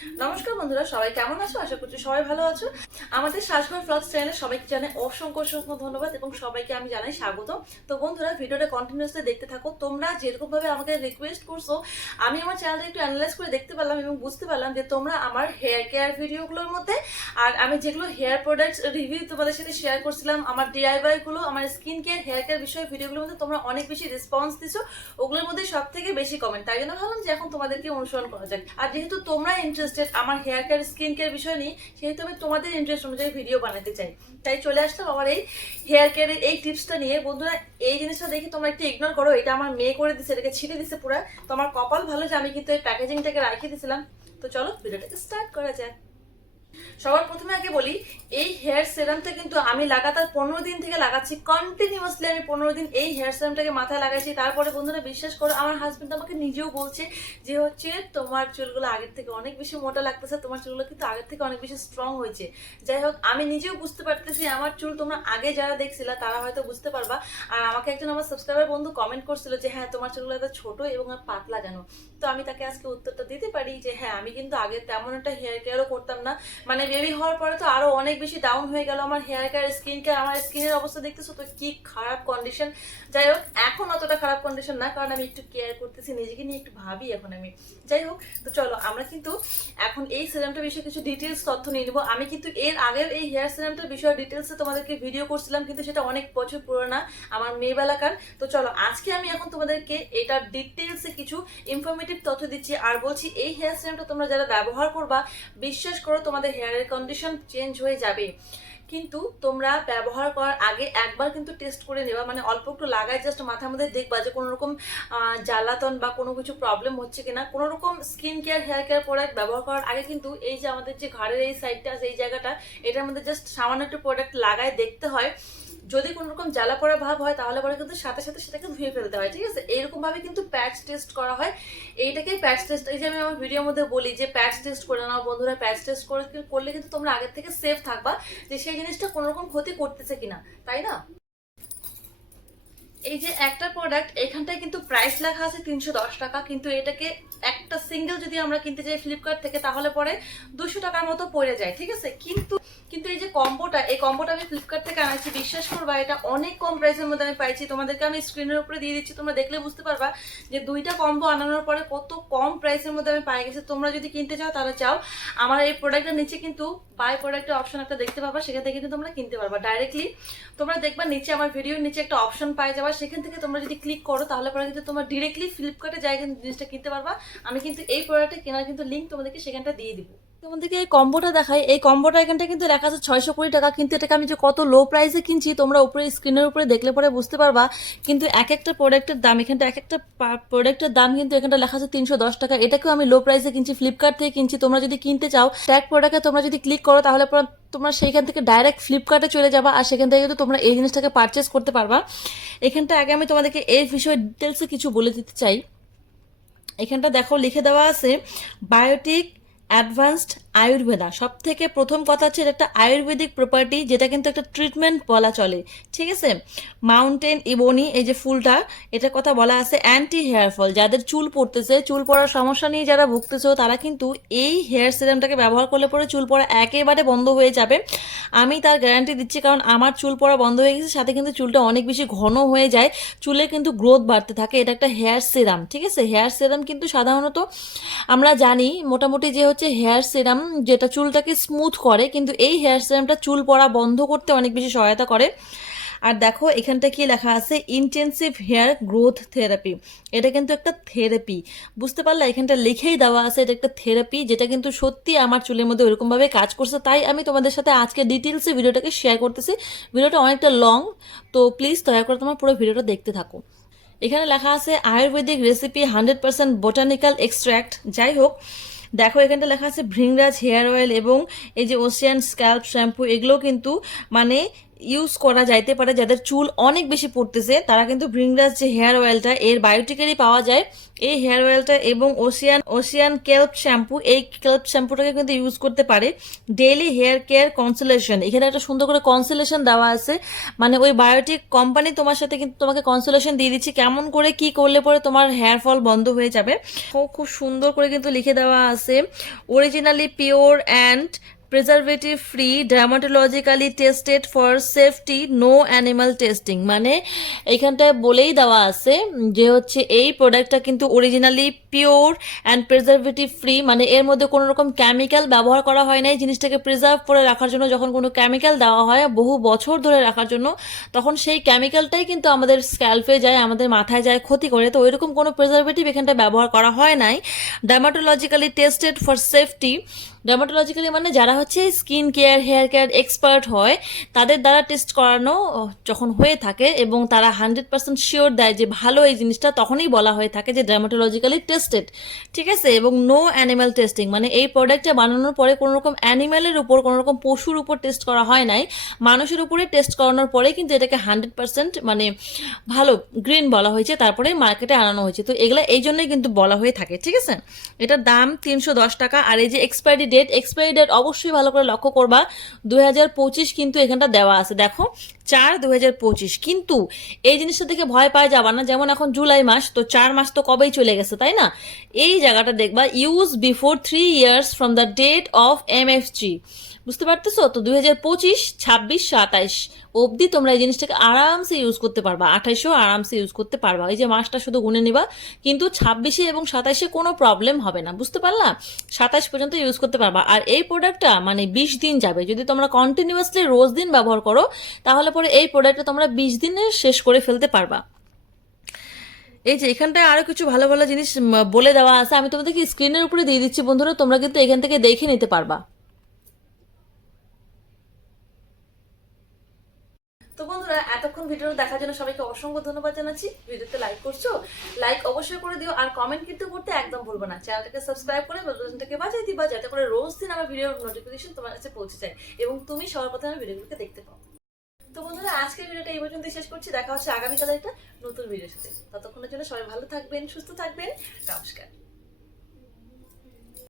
নমস্কার বন্ধুরা, সবাই কেমন আছো? আশা করছি সবাই ভালো আছো। আমাদের শ্বাসঘর ফ্লগস চ্যানেলে সবাইকে জানাই অসংখ্য অসংখ্য ধন্যবাদ এবং সবাইকে আমি জানাই স্বাগত তো বন্ধুরা, ভিডিওটা কন্টিনিউসলি দেখতে থাকো। তোমরা যেরকম ভাবে আমাকে রিকোয়েস্ট করছ, আমি আমার চ্যানেলটা একটু অ্যানালাইজ করে দেখতে পারলাম এবং বুঝতে পারলাম যে তোমরা আমার হেয়ার কেয়ার ভিডিওগুলোর মধ্যে আর আমি যেগুলো হেয়ার প্রোডাক্টস রিভিউ তোমাদের সাথে শেয়ার করছিলাম, আমার ডিআইওয়াই গুলো, আমার স্কিন কেয়ার হেয়ার কেয়ার বিষয়ে ভিডিওগুলোর মধ্যে তোমরা অনেক বেশি রেসপন্স দিছো। ওগুলোর মধ্যে সব থেকে বেশি কমেন্ট তাই জন্য ভাবলাম যে এখন তোমাদেরকে অনুসরণ করা যাক। আর যেহেতু তোমরা ইন্টারেস্টেড আমার হেয়ার কেয়ার স্কিন কেয়ার বিষয় নিয়ে, সেহেতু আমি তোমাদের ইন্টারেস্ট অনুযায়ী ভিডিও বানাতে চাই। তাই চলে আসলাম আমার এই হেয়ার কেয়ারের এই টিপসটা নিয়ে। বন্ধুরা, এই জিনিসটা দেখি তোমরা একটু ইগনোর করো, এটা আমার মেয়ে করে দিছে, এটাকে ছিঁড়ে দিছে পুরো। তোমার কপাল ভালো যে আমি কিন্তু এই প্যাকেজিংটাকে রাখিয়ে দিয়েছিলাম তো চলো ভিডিওটাকে স্টার্ট করা যাক। সবার প্রথমে আগে বলি, এই হেয়ার সেরামটা কিন্তু আমি লাগাতার পনেরো দিন থেকে লাগাচ্ছি কন্টিনিউয়াসলি আমি পনেরো দিন এই হেয়ার সেরামটাকে মাথায় লাগাইছি তারপরে বন্ধুরা বিশ্বাস করো, আমার হাজব্যান্ড আমাকে নিজেও বলছে যে হচ্ছে তোমার চুলগুলো আগের থেকে অনেক বেশি মোটা লাগতেছে, তোমার চুলগুলো কিন্তু আগের থেকে অনেক বেশি স্ট্রং হয়েছে। যাই হোক, আমি নিজেও বুঝতে পারতেছি, আমার চুল তোমরা আগে যারা দেখছিলা তারা হয়তো বুঝতে পারবা। আর আমাকে একজন আমার সাবস্ক্রাইবার বন্ধু কমেন্ট করছিল যে হ্যাঁ তোমার চুলগুলো এত ছোট এবং পাতলা কেন? তো আমি তাকে আজকে উত্তরটা দিতে পারি যে হ্যাঁ আমি কিন্তু আগে তেমন একটা হেয়ার কেয়ারও করতাম না মানে বেবি হওয়ার পরে তো আরও অনেক বেশি ডাউন হয়ে গেল আমার হেয়ার কেয়ার স্কিন কেয়ার আমার স্কিনের অবস্থা দেখতেছো তো কি খারাপ কন্ডিশন যাই হোক, এখন অতটা খারাপ কন্ডিশন না, কারণ আমি একটু কেয়ার করতেছি, নিজেকে নিয়ে একটু ভাবি এখন আমি। যাই হোক, তো চলো, আমরা কিন্তু এখন এই সিরামটার বিষয়ে কিছু ডিটেলস তথ্য নিয়ে নেব। আমি কিন্তু এর আগের এই হেয়ার সিরামটার বিষয়ে ডিটেলসে তোমাদেরকে ভিডিও করছিলাম, কিন্তু সেটা অনেক বছর পুরোনো আমার মেয়েবেলাকার তো চলো, আজকে আমি এখন তোমাদেরকে এটা ডিটেলসে কিছু ইনফরমেটিভ তথ্য দিচ্ছি, আর বলছি এই হেয়ার সিরামটা তোমরা যারা ব্যবহার করবা, বিশ্বাস করো তোমাদের হেয়ারের কন্ডিশন চেঞ্জ হয়ে যাবে। কিন্তু তোমরা ব্যবহার করার আগে একবার কিন্তু টেস্ট করে নেবা। মানে অল্প একটু লাগায় জাস্ট মাথার মধ্যে দেখবা যে কোনো রকম জ্বালাতন বা কোনো কিছু প্রবলেম হচ্ছে কিনা। কোনো রকম skin care hair care product ব্যবহার করার আগে কিন্তু এই যে আমাদের যে ঘাড়ের এই সাইডটা আছে এই জায়গাটা, এটার মধ্যে জাস্ট সামান্য একটু প্রোডাক্ট লাগায় দেখতে হয়। যদি কোনো রকম জ্বালা পড়া ভাব হয়, তাহলে পরে কিন্তু সাথে সাথে সেটাকে ধুয়ে ফেলতে হয়, ঠিক আছে? এইরকম ভাবে কিন্তু প্যাচ টেস্ট করা হয়। এইটাকেই প্যাচ টেস্ট এই যে আমি আমার ভিডিওর মধ্যে বলি যে প্যাচ টেস্ট করে নাও বন্ধুরা প্যাচ টেস্ট করে, করলে কিন্তু তোমরা আগের থেকে সেফ থাকবা। যে সেই জিনিসটা কোনোরকম ক্ষতি করতেছে কিনা তাই না? এই যে একটা প্রোডাক্ট এখানটায় কিন্তু প্রাইস লেখা আছে তিনশো দশ টাকা, কিন্তু এটাকে একটা সিঙ্গেল যদি আমরা কিনতে যাই ফ্লিপকার্ট থেকে, তাহলে পরে দুশো টাকার মতো পড়ে যায়, ঠিক আছে? কিন্তু কিন্তু এই যে কম্বোটা এই কম্বোটা আমি ফ্লিপকার্ট থেকে আনাচ্ছি বিশ্বাস করবা, এটা অনেক কম প্রাইসের মধ্যে আমি পাইছি। তোমাদেরকে আমি স্ক্রিনের উপরে দিয়ে দিচ্ছি, তোমরা দেখলে বুঝতে পারবা যে দুইটা কম্বো আনানোর পরে কত কম প্রাইসের মধ্যে আমি পাই গেছি। তোমরা যদি কিনতে চাও, তাহলে চাও। আমার এই প্রোডাক্টের নিচে কিন্তু বাই প্রোডাক্টের অপশন একটা দেখতে পাবা, সেখান থেকে কিন্তু তোমরা কিনতে পারবা ডাইরেক্টলি তোমরা দেখবা নিচে আমার ভিডিওর নিচে একটা অপশন পাই যাবা। সেখান থেকে তোমরা যদি ক্লিক করো, তাহলে পরে কিন্তু তোমরা ডিরেক্টলি ফ্লিপকার্টে যাই কিন্তু জিনিসটা কিনতে পারবা। আমি কিন্তু এই প্রোডাক্টটা কেনার কিন্তু লিঙ্ক তোমাদেরকে সেখানটা দিয়ে দিব। তোমাদেরকে এই কম্বোটা দেখাই। এই কম্বোটা এখানটা কিন্তু লেখা আছে ছয়শো কুড়ি টাকা, কিন্তু এটাকে আমি যে কত লো প্রাইসে কিনছি, তোমরা উপরে স্ক্রিনের উপরে দেখলে পরে বুঝতে পারবা। কিন্তু এক একটা প্রোডাক্টের দাম এখানটা এক একটা প্রোডাক্টের দাম কিন্তু এখানটা লেখা আছে তিনশো দশ টাকা। এটাকেও আমি লো প্রাইসে কিনছি ফ্লিপকার্ট থেকে কিনছি। তোমরা যদি কিনতে চাও ট্যাগ প্রোডাক্টে তোমরা যদি ক্লিক করো, তাহলে তোমরা সেইখান থেকে ডাইরেক্ট ফ্লিপকার্টে চলে যাবা, আর সেখান থেকে কিন্তু তোমরা এই জিনিসটাকে পারচেস করতে পারবা। এখানটা আগে আমি তোমাদেরকে এই বিষয়ে ডিটেলসে কিছু বলে দিতে চাই। এখানটা দেখো, লিখে দেওয়া আছে বায়োটিক অ্যাডভান্সড আয়ুর্বেদা। সব থেকে প্রথম কথা হচ্ছে এটা একটা আয়ুর্বেদিক প্রপার্টি যেটা কিন্তু একটা ট্রিটমেন্ট বলা চলে। ঠিক আছে? মাউন্টেন ইবনি এই যে ফুলটা এটা কথা বলা আছে অ্যান্টি হেয়ার ফল যাদের চুল পড়তেছে, চুল পড়ার সমস্যা নিয়ে যারা ভুগতেছো, তারা কিন্তু এই হেয়ার সিরামটাকে ব্যবহার করলে পরে চুল পড়া একেবারে বন্ধ হয়ে যাবে। আমি তার গ্যারান্টি দিচ্ছি, কারণ আমার চুল পড়া বন্ধ হয়ে গেছে, সাথে কিন্তু চুলটা অনেক বেশি ঘন হয়ে যায়। চুলে কিন্তু গ্রোথ বাড়তে থাকে, এটা একটা হেয়ার সিরাম ঠিক আছে? হেয়ার সিরাম কিন্তু সাধারণত আমরা জানি, মোটামুটি যে হচ্ছে হেয়ার সিরাম, যেটা চুলটাকে স্মুথ করে, কিন্তু এই হেয়ার সিরামটা চুল পড়া বন্ধ করতে অনেক বেশি সহায়তা করে। আর দেখো, এখানটা কি লেখা আছে? ইন্টেন্সিভ হেয়ার গ্রোথ থেরাপি এটা কিন্তু একটা থেরাপি বুঝতে পারলে? এখানটা লিখেই দেওয়া আছে, এটা একটা থেরাপি যেটা কিন্তু সত্যি আমার চুলের মধ্যে ওইরকমভাবে কাজ করছে। তাই আমি তোমাদের সাথে আজকে ডিটেলসে ভিডিওটাকে শেয়ার করতেছি। ভিডিওটা অনেকটা লং তো প্লিজ দয়া করে তোমার পুরো ভিডিওটা দেখতে থাকো। এখানে লেখা আছে, ayurvedic recipe hundred percent botanical extract যাই হোক। দেখো, এখানটা লেখা আছে ভৃংরাজ হেয়ার অয়েল এবং এই যে ওশিয়ান স্ক্যাল্প শ্যাম্পু এগুলো কিন্তু মানে ইউজ করা যাইতে পারে, যাদের চুল অনেক বেশি পড়তেছে, তারা কিন্তু ব্রিংরাজ যে হেয়ার অয়েলটা এর বায়োটিকেরই পাওয়া যায়। এই হেয়ার অয়েলটা এবং ওশিয়ান ওশিয়ান কেল্প শ্যাম্পু এই কেল্প শ্যাম্পুটাকে কিন্তু ইউজ করতে পারে। ডেইলি হেয়ার কেয়ার কনসুলেশন এখানে একটা সুন্দর করে কনসুলেশন দেওয়া আছে। মানে ওই বায়োটিক কোম্পানি তোমার সাথে কিন্তু তোমাকে কনসুলেশন দিয়ে দিচ্ছি, কেমন করে কি করলে পরে তোমার হেয়ার ফল বন্ধ হয়ে যাবে। খুব খুব সুন্দর করে কিন্তু লিখে দেওয়া আছে। Originally pure and preservative free dermatologically tested for safety no animal testing মানে এইখানটায় বলেই দেওয়া আছে যে হচ্ছে এই প্রোডাক্টটা কিন্তু originally pure and preservative free মানে এর মধ্যে কোনো রকম কেমিক্যাল ব্যবহার করা হয় নাই। জিনিসটাকে প্রিজার্ভ করে রাখার জন্য যখন কোনো কেমিক্যাল দেওয়া হয়, বহু বছর ধরে রাখার জন্য, তখন সেই কেমিক্যালটাই কিন্তু আমাদের স্ক্যাল্পে যায়, আমাদের মাথায় যায়, ক্ষতি করে। তো ওইরকম কোনো প্রিজারভেটিভ এখানটা ব্যবহার করা হয় নাই। Dermatologically tested for safety dermatologically মানে যারা হচ্ছে skin care hair care expert হয়, তাদের দ্বারা টেস্ট করানো যখন হয়ে থাকে এবং তারা হান্ড্রেড পার্সেন্ট শিওর দেয় যে ভালো এই জিনিসটা, তখনই বলা হয়ে থাকে যে ডার্মাটোলজিক্যালি টেস্টেড ঠিক আছে? এবং নো অ্যানিম্যাল টেস্টিং মানে এই প্রোডাক্টটা বানানোর পরে কোনো রকম অ্যানিম্যালের উপর কোনো রকম পশুর উপর টেস্ট করা হয় নাই। মানুষের উপরে টেস্ট করানোর পরে কিন্তু এটাকে হান্ড্রেড পার্সেন্ট মানে ভালো গ্রিন বলা হয়েছে, তারপরে মার্কেটে আনানো হয়েছে। তো এগুলো এই জন্যই কিন্তু বলা হয়ে থাকে, ঠিক আছে? এটার দাম তিনশো দশ টাকা, আর এই যে এক্সপায়ারি ডেট এক্সপায়ারি ডেট অবশ্যই ভালো করে লক্ষ্য করবা। দুই হাজার পঁচিশ কিন্তু এখানটা দেওয়া আছে। দেখো চার দু হাজার পঁচিশ। কিন্তু এই জিনিসটা দেখে ভয় পাওয়া যাবা না, যেমন এখন জুলাই মাস, তো চার মাস তো কবেই চলে গেছে, তাই না? এই জায়গাটা দেখবা use before three years from the date of M F G বুঝতে পারতেছো? তো দুই হাজার পঁচিশ, ছাব্বিশ, সাতাইশ অবধি তোমরা এই জিনিসটাকে আরামসে ইউজ করতে পারবা, আঠাইশেও আরামসে ইউজ করতে পারবা। এই যে মাসটা শুধু গুনে নিবা, কিন্তু ছাব্বিশে এবং সাতাইশে কোনো প্রবলেম হবে না, বুঝতে পারলা? সাতাইশ পর্যন্ত ইউজ করতে পারবা। আর এই প্রোডাক্টটা মানে বিশ দিন যাবে। যদি তোমরা কন্টিনিউয়াসলি রোজ দিন ব্যবহার করো, তাহলে পরে এই প্রোডাক্টটা তোমরা বিশ দিনে শেষ করে ফেলতে পারবা। এই যে এখানটায় আরও কিছু ভালো ভালো জিনিস বলে দেওয়া আছে। আমি তোমাদেরকে স্ক্রিনের উপরে দিয়ে দিচ্ছি বন্ধুরা, তোমরা কিন্তু এখান থেকে দেখে নিতে পারবা। তো বন্ধুরা, এতক্ষণ ভিডিও দেখার জন্য সবাইকে অসংখ্য ধন্যবাদ জানাচ্ছি। ভিডিওতে লাইক করছ? লাইক অবশ্যই করে দিও আর কমেন্ট কিন্তু করতে একদম ভুলবো না। চ্যানেলটাকে সাবস্ক্রাইব করে বেলবাটনটাকে বাজিয়ে দিবা, যাতে করে রোজ দিন আমার ভিডিওর নোটিফিকেশন তোমার কাছে পৌঁছে যায় এবং তুমি সবার প্রথমে ভিডিওগুলোকে দেখতে পাও। তো বন্ধুরা, আজকের ভিডিওটা এই পর্যন্ত শেষ করছি। দেখা হচ্ছে আগামীকাল একটা নতুন ভিডিওর সাথে। ততক্ষণের জন্য সবাই ভালো থাকবেন, সুস্থ থাকবেন। নমস্কার।